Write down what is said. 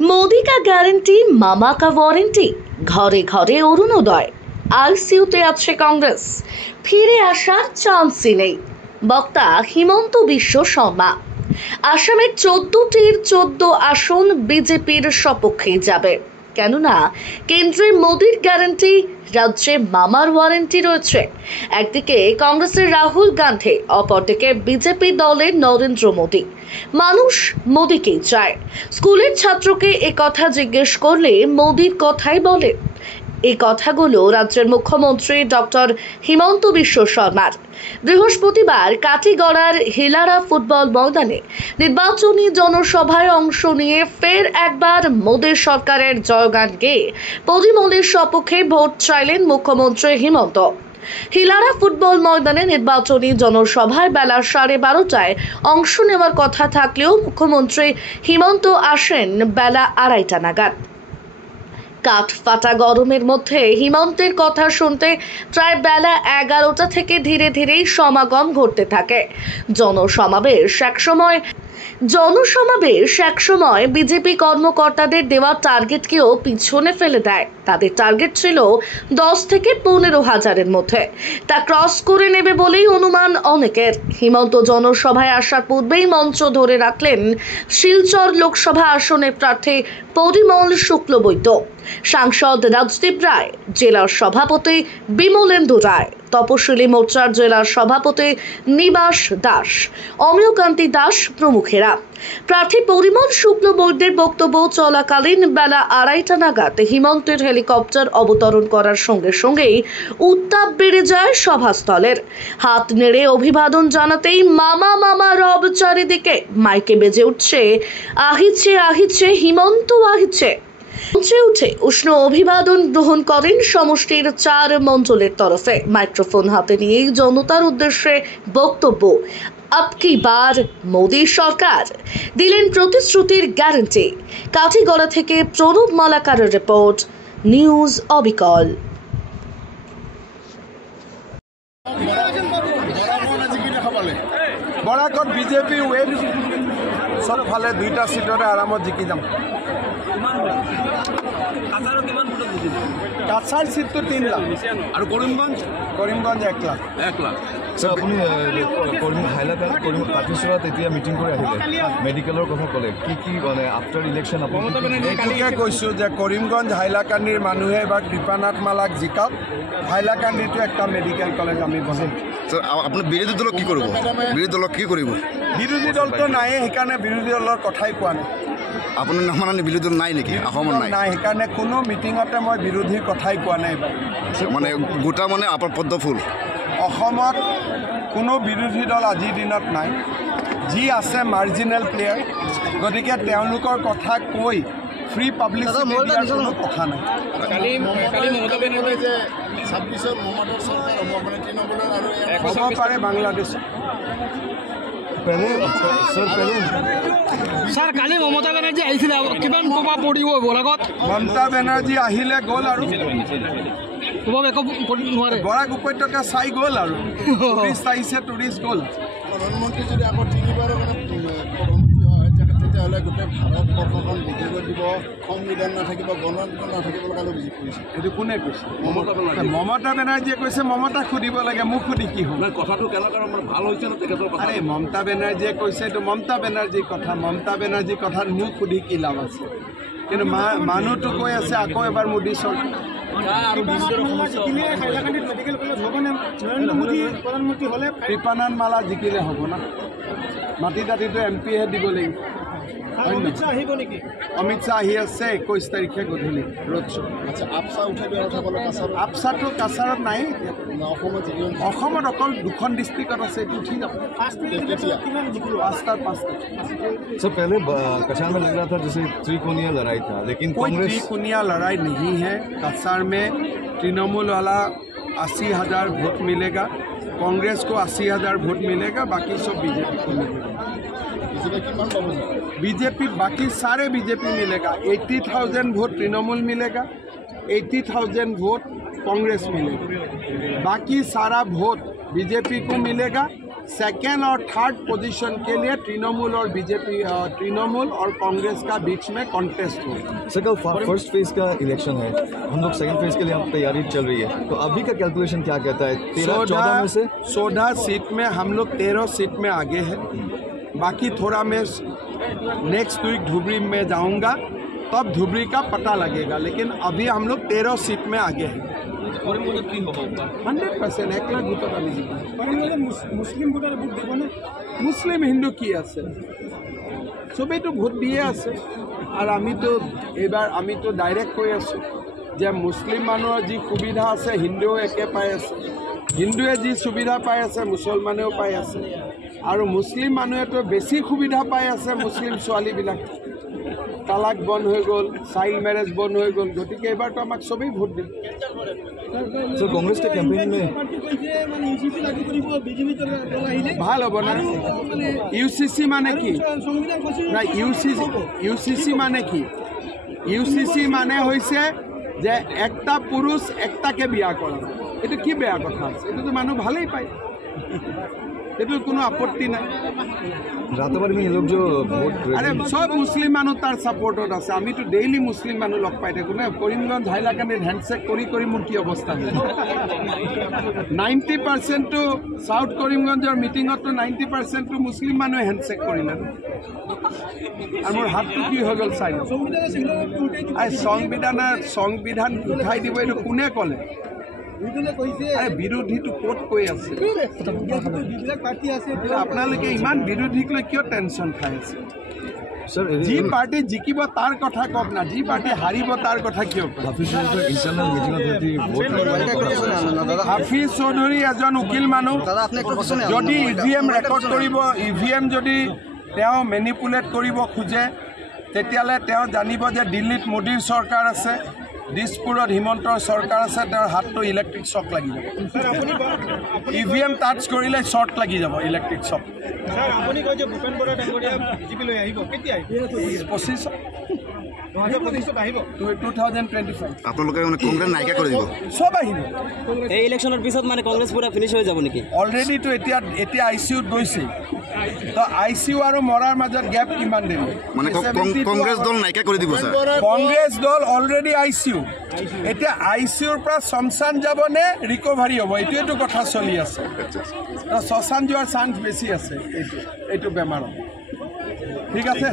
मोदी का গ্যারান্টি, মামা কা ওয়ারেন্টি, ঘরে ঘরে অরুণোদয়। আইসিইউতে আছে কংগ্রেস, ফিরে আসার চান্সই নেই। বক্তা হিমন্ত বিশ্ব শর্মা। আসামের 14টির 14 আসন বিজেপির সপক্ষেই যাবে, কেননা কেন্দ্রে মোদির গ্যারান্টি, রাজ্যে মামার ওয়ারেন্টি রয়েছে। একদিকে কংগ্রেসের রাহুল গান্ধী, অপরদিকে বিজেপি দলের নরেন্দ্র মোদী। মানুষ মোদীকেই চায়। স্কুলের ছাত্রকে এ কথা জিজ্ঞেস করলে মোদীর কথাই বলে। এই কথাগুলো রাজ্যের মুখ্যমন্ত্রী ডক্টর হিমন্ত বিশ্ব শর্মার। বৃহস্পতিবার কাটিগড়ার হিলারা ফুটবল ময়দানে নির্বাচনী জনসভায় অংশ নিয়ে ফের একবার মোদী সরকারের জয়গান গেয়ে পরিমলের সপক্ষে ভোট চাইলেন মুখ্যমন্ত্রী হিমন্ত। হিলারা ফুটবল ময়দানে নির্বাচনী জনসভায় বেলা 12:30টায় অংশ নেওয়ার কথা থাকলেও মুখ্যমন্ত্রী হিমন্ত আসেন বেলা 2:30টা নাগাদ। কাঠ ফাটা গরমের মধ্যে হিমন্তের কথা শুনতে প্রায় বেলা 11টা থেকে ধীরে ধীরেই সমাগম ঘটতে থাকে। জনসমাবেশ একসময় বিজেপি কর্মকর্তাদের দেওয়া টার্গেটকেও পিছনে ফেলে দেয়। তাদের টার্গেট ছিল 10 থেকে 15 হাজারের মধ্যে, তা ক্রস করে নেবে বলেই অনুমান অনেকের। হিমন্ত জনসভায় আসার পূর্বেই মঞ্চ ধরে রাখলেন শিলচর লোকসভা আসনের প্রার্থী পরিমল শুক্লবৈদ্য, সাংসদ রাজদীপ রায়, জেলার সভাপতি বিমলেন্দু রায়, তপশিলি মোর্চার জেলার সভাপতি নিবাস দাস, অমিয়কান্তি দাস প্রমুখেরা। প্রার্থী পরিমল শুক্লবৈদ্যের বক্তব্য চলাকালীন বেলা 2:30টা নাগাদ হিমন্তের হেলিকপ্টার অবতরণ করার সঙ্গে সঙ্গেই উত্তাপ বেড়ে যায় সভাস্থলের। হাত নেড়ে অভিবাদন জানাতেই মামা মামা রব চারিদিকে। মাইকে বেজে উঠছে আহিছে আহিছে হিমন্ত আহিছে। মঞ্চে উঠে উষ্ণ অভিবাদন গ্রহণ করেন সমষ্টির 4 মণ্ডলের তরফে। মাইক্রোফোন হাতে নিয়েই জনতার উদ্দেশ্যে বক্তব্য। अब की बार মোদী সরকার দিলেন প্রতিশ্রুতির গ্যারান্টি। কাঠিগড়া থেকে প্রণব মালাকারের রিপোর্ট, নিউজ অবিকল। বৰাকত বিজেপি ৱেব চবফালে 2টা সিটৰে আৰামত জিকি যাম। কাছাৰ সিটটো 3 লাখ আৰু কৰিমগঞ্জ 1 লাখ। স্যাৰ আপনি হাইলাকান্দি কাটিচুৰাত এতিয়া মিটিং কৰি আহিলে, মেডিকেলৰ কথা ক'লে, কি মানে আফটাৰ ইলেকশ্যন আপুনি এইটোকে কৈছোঁ যে কৰিমগঞ্জ হাইলাকান্দিৰ মানুহে এবাৰ কৃপানাথ মালাক জিকাওক। হাইলাকান্দিটো একটা মেডিকেল কলেজ আমি বনাম। আপুনি বিৰোধী দলক কি কৰিব? বিৰোধী দলটো নাই, সেইকাৰণে বিৰোধী দলৰ কথাই কোৱা নাই। আপোনাৰ নামানে বিৰোধী দল নাই নেকি? অসমত নাই, সেইকাৰণে কোনো মিটিঙতে মই বিৰোধীৰ কথাই কোৱা নাই। মানে গোটা মানে আপোনাৰ পদ্ম ফুল। অসমত কোনো বিৰোধী দল আজিৰ দিনত নাই, যি আছে মাৰ্জিনেল প্লেয়াৰ। গতিকে তেওঁলোকৰ কথা কৈ ফ্ৰী পাব্লিচিটি দিয়াৰ কোনো কথা নাই। হ'ব পাৰে বাংলাদেশত। স্যাৰ কালি মমতা বেনাৰ্জি আহিছিল, কিমান প্ৰভাৱ পৰিব বৰাকত? মমতা বেনাৰ্জি আহিলে গ'ল আৰু প্ৰভাৱ একো নোৱাৰে। বৰাক উপত্যকা চাই গ'ল আৰু টুৰিষ্ট আহিছে, টুৰিষ্ট গ'ল। প্ৰধানমন্ত্ৰী যদি আকৌ 3বাৰৰ প্ৰধানমন্ত্ৰী হয় তেতিয়াহ'লে গোটেই ভাৰতবৰ্ষখন বিক্ৰী কৰি দিব, সংবিধান নাথাকিব, গণতন্ত্ৰ নাথাকিব লগালৈ বিজেপি কৰিছে। এইটো কোনে কৈছে? মমতা বেনাৰ্জীয়ে কৈছে। মমতাক সুধিব লাগে, মোক সুধি কি হ'ল? কথাটো কেনেকুৱা ভাল হৈছে ন তেখেতৰ কথা? আৰে মমতা বেনাৰ্জীয়ে কৈছে, এইটো মমতা বেনাৰ্জীৰ কথা। মমতা বেনাৰ্জীৰ কথাত মোক সুধি কি লাভ আছে? কিন্তু মানুহটো কৈ আছে আকৌ এবাৰ মোদী চৰকাৰ। কৃপানাথ মালা জিকিলে হ'ব না? মাটি দাঁতিটো MP হে দিব লাগিব। অমিত শ্বাহ আহি আছে 21 তাৰিখে গধূলি ৰোড শ্ব'। আপচাটো কাছাৰত নাই, অসমত অকল 2খন ডিষ্ট্ৰিক্টত আছে। এইটো উঠি যাব 5টা। सर पहले कछार में लग रहा था जैसे त्रिकोणीय लड़ाई था, लेकिन कोई त्रिकोणीय लड़ाई नहीं है। कछार में तृणमूल वाला 80,000 वोट मिलेगा, कांग्रेस को 80,000 वोट मिलेगा, बाकी सब बीजेपी को मिलेगा। बीजेपी बाकी सारे बीजेपी मिलेगा। 80,000 वोट तृणमूल मिलेगा, 80,000 वोट कांग्रेस मिलेगा, बाकी सारा वोट बीजेपी को मिलेगा, सेकेंड और थर्ड पोजीशन के लिए तृणमूल और बीजेपी तृणमूल और कांग्रेस का बीच में कॉन्टेस्ट हो। सर कल फर्स्ट फेज का इलेक्शन है, हम लोग सेकंड फेज के लिए हम तैयारी चल रही है, तो अभी का कैलकुलेशन क्या कहता है? 13-14 में से 16 सीट में हम लोग 13 सीट में आगे हैं। बाकी थोड़ा मैं नेक्स्ट वीक धुबरी में जाऊंगा, तब धुबरी का पता लगेगा, लेकिन अभी हम लोग 13 सीट में आगे हैं। 100% 1 लाख ভোটত আমি জিকিম। মুসলিম হিন্দু কি আছে, সবেইতো ভোট দিয়ে আছে। আর আমিতো এবার আমিতো ডাইরেক্ট কৈ আছো যে মুসলিম মানুহৰ যি সুবিধা আছে হিন্দুও একে পাই আছে, হিন্দুৱে যি সুবিধা পাই আছে মুছলমানেও পাই আছে, আৰু মুসলিম মানুহেতো বেছি সুবিধা পাই আছে। মুসলিম ছোৱালীবিলাক তালাক বন্ধ হৈ গ'ল, চাইল্ড মেৰেজ বন্ধ হৈ গ'ল, গতিকে এবাৰতো আমাক সবেই ভোট দিব। सर कांग्रेस के कैंपेन में ভাল হ'ব না? ইউচিচি মানে কি? না ইউচিচি মানে কি? ইউচিচি মানে হৈছে যে একটা পুৰুষ একটাকে বিয়া কৰা। এইটো কি বেয়া কথা আছে? এইটোতো মানুহ ভালেই পায়, এইটো কোনো আপত্তি নাই। रातभर में ये लोग जो वोट আরে সব মুসলিম মানুহ তাৰ ছাপোৰ্টত আছে। আমিতো ডেইলি মুসলিম মানুহ লগ পাই থাকোঁ নে? কৰিমগঞ্জ হাইলাকান্দিত হেণ্ডশ্বেক কৰি কৰি মোৰ কি অৱস্থা হয়। 90%টো চাউথ কৰিমগঞ্জৰ মিটিঙততো 90%টো মুসলিম মানুহে হেণ্ডশ্বেক কৰিলে, আৰু মোৰ হাতটো কি হৈ গ'ল চাই লওক। সংবিধান উঠাই দিব এইটো কোনে ক'লে? আরে বিৰোধীটো ক'ত কৈ আছে? আপোনালোকে ইমান বিৰোধীক লৈ কিয় টেনশ্যন খাই আছে? सर যি পাৰ্টি জিকিব তাৰ কথা কওক না, যি পাৰ্টি হাৰিব তাৰ কথা কিয় কয়? इंटरनल मीटिंग হাফিজ চৌধুৰী এজন উকিল মানুহ, যদি ইভিএম ৰেকৰ্ড কৰিব, ইভিএম যদি তেওঁ মেনিপুলেট কৰিব খোজে, তেতিয়াহ'লে তেওঁ জানিব যে দিল্লীত মোদীৰ চৰকাৰ আছে, দিছপুৰত হিমন্তৰ চৰকাৰ আছে, তেওঁৰ হাতটো ইলেক্ট্ৰিক শ্বক লাগি যাব। ইভিএম টাচ কৰিলে শ্বৰ্ট লাগি যাব, ইলেক্ট্ৰিক শ্বক। 2025 আপোনালোকে মানে কংগ্ৰেছ নাইকিয়া কৰি দিব? চব আহিব। এই ইলেকশ্যনৰ পিছত মানে কংগ্ৰেছ পুৰা ফিনিছ হৈ যাব নেকি? অলৰেডিতো এতিয়া ICUত গৈছে, তো ICU আৰু মৰাৰ মাজত গেপ কিমান দিন? মানে কংগ্ৰেছ দল নাইকিয়া কৰি দিব ছাৰ? কংগ্ৰেছ দল অলৰেডি ICU, এতিয়া ICUৰ পৰা শ্মশান যাব নে ৰিকভাৰী হ'ব, এইটোৱেতো কথা চলি আছে। শ্মশান যোৱাৰ চান্স বেছি আছে এইটো বেমাৰত। ঠিক আছে।